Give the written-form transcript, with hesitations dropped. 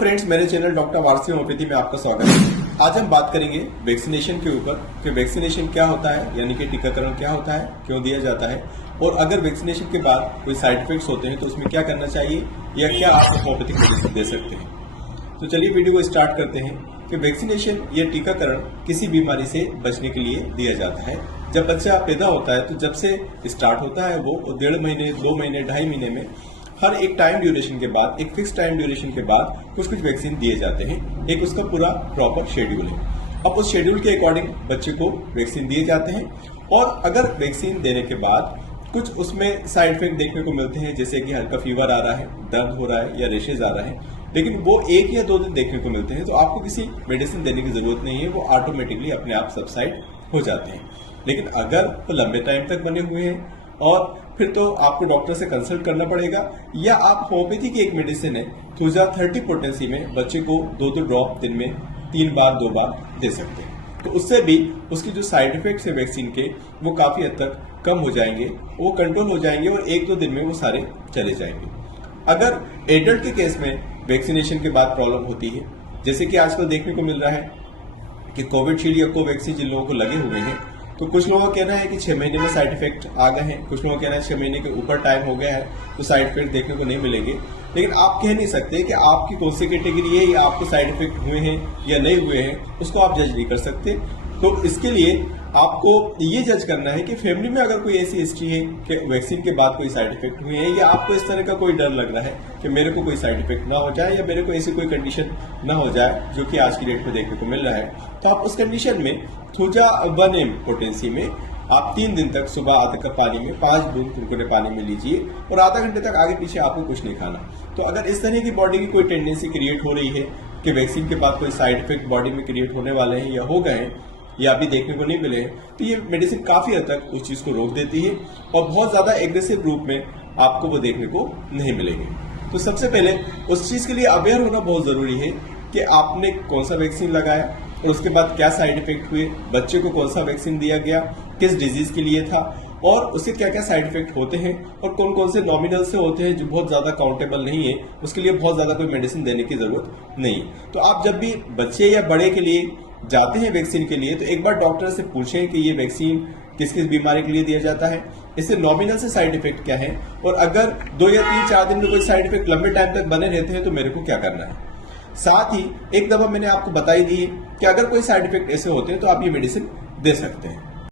Friends, मेरे channel doctor Warsi homeopathy में आपका स्वागत है। आज हम बात करेंगे वैक्सीनेशन के ऊपर कि वैक्सीनेशन क्या होता है, यानी कि टीकाकरण क्या होता है, क्यों दिया जाता है और अगर वैक्सीनेशन के बाद कोई साइड इफेक्ट्स होते हैं तो उसमें क्या करना चाहिए या क्या आप होम्योपैथिक मेडिसिन दे सकते हैं। तो चलिए वीडियो को स्टार्ट करते हैं कि वैक्सीनेशन या टीकाकरण किसी बीमारी से बचने के लिए दिया जाता है। जब बच्चा पैदा होता है तो जब से स्टार्ट होता है वो 1.5 महीने, 2 महीने, 2.5 महीने में हर एक टाइम ड्यूरेशन के बाद, एक फिक्स टाइम ड्यूरेशन के बाद कुछ वैक्सीन दिए जाते हैं। एक उसका पूरा प्रॉपर शेड्यूल है। अब उस शेड्यूल के अकॉर्डिंग बच्चे को वैक्सीन दिए जाते हैं और अगर वैक्सीन देने के बाद कुछ उसमें साइड इफेक्ट देखने को मिलते हैं, जैसे कि हल्का फीवर आ रहा है, दर्द हो रहा है या रेशेज आ रहा है, लेकिन वो 1 या 2 दिन देखने को मिलते हैं, तो आपको किसी मेडिसिन देने की जरूरत नहीं है, वो ऑटोमेटिकली अपने आप सबसाइड हो जाते हैं। लेकिन अगर वो लंबे टाइम तक बने हुए हैं और फिर तो आपको डॉक्टर से कंसल्ट करना पड़ेगा, या आप होम्योपैथी की एक मेडिसिन है थूजा 30 पोटेंसी में बच्चे को 2 ड्रॉप दिन में 3 बार 2 बार दे सकते हैं। तो उससे भी उसकी जो साइड इफेक्ट्स है वैक्सीन के वो काफी हद तक कम हो जाएंगे, वो कंट्रोल हो जाएंगे और 1-2 दिन में वो सारे चले जाएंगे। अगर एडल्ट के केस में वैक्सीनेशन के बाद प्रॉब्लम होती है, जैसे कि आजकल देखने को मिल रहा है कि कोविशील्ड या कोवैक्सीन जिन लोगों को लगे हुए हैं, तो कुछ लोगों का कहना है कि 6 महीने में साइड इफेक्ट आ गए हैं, कुछ लोगों का कहना है 6 महीने के ऊपर टाइम हो गया है तो साइड इफेक्ट देखने को नहीं मिलेंगे। लेकिन आप कह नहीं सकते कि आपकी कौन सी कैटेगरी है या आपको साइड इफेक्ट हुए हैं या नहीं हुए हैं, उसको आप जज नहीं कर सकते। तो इसके लिए आपको ये जज करना है कि फैमिली में अगर कोई ऐसी हिस्ट्री है कि वैक्सीन के बाद कोई साइड इफेक्ट हुए हैं या आपको इस तरह का कोई डर लग रहा है कि मेरे को कोई साइड इफेक्ट ना हो जाए या मेरे को ऐसी कोई कंडीशन ना हो जाए जो कि आज की डेट में देखने को मिल रहा है, तो आप उस कंडीशन में थूजा 1 पोटेंसी में आप 3 दिन तक सुबह आधा कप पानी में 5 बूंद कुनकुने पानी में लीजिए और आधा घंटे तक आगे पीछे आपको कुछ नहीं खाना। तो अगर इस तरह की बॉडी की कोई टेंडेंसी क्रिएट हो रही है कि वैक्सीन के बाद कोई साइड इफेक्ट बॉडी में क्रिएट होने वाले हैं या हो गए हैं या अभी देखने को नहीं मिले हैं, तो ये मेडिसिन काफी हद तक उस चीज को रोक देती है और बहुत ज्यादा एग्रेसिव रूप में आपको वो देखने को नहीं मिलेंगे। तो सबसे पहले उस चीज के लिए अवेयर होना बहुत जरूरी है कि आपने कौन सा वैक्सीन लगाया और उसके बाद क्या साइड इफेक्ट हुए, बच्चे को कौन सा वैक्सीन दिया गया, किस डिजीज के लिए था और उससे क्या क्या साइड इफेक्ट होते हैं और कौन कौन से नॉमिनल से होते हैं जो बहुत ज्यादा काउंटेबल नहीं है, उसके लिए बहुत ज्यादा कोई मेडिसिन देने की जरूरत नहीं। तो आप जब भी बच्चे या बड़े के लिए जाते हैं वैक्सीन के लिए तो एक बार डॉक्टर से पूछें कि ये वैक्सीन किस किस बीमारी के लिए दिया जाता है, इससे नॉमिनल से साइड इफेक्ट क्या है और अगर 2 या 3-4 दिन में कोई साइड इफेक्ट लंबे टाइम तक बने रहते हैं तो मेरे को क्या करना है। साथ ही एक दफा मैंने आपको बताई दी है कि अगर कोई साइड इफेक्ट ऐसे होते हैं तो आप ये मेडिसिन दे सकते हैं।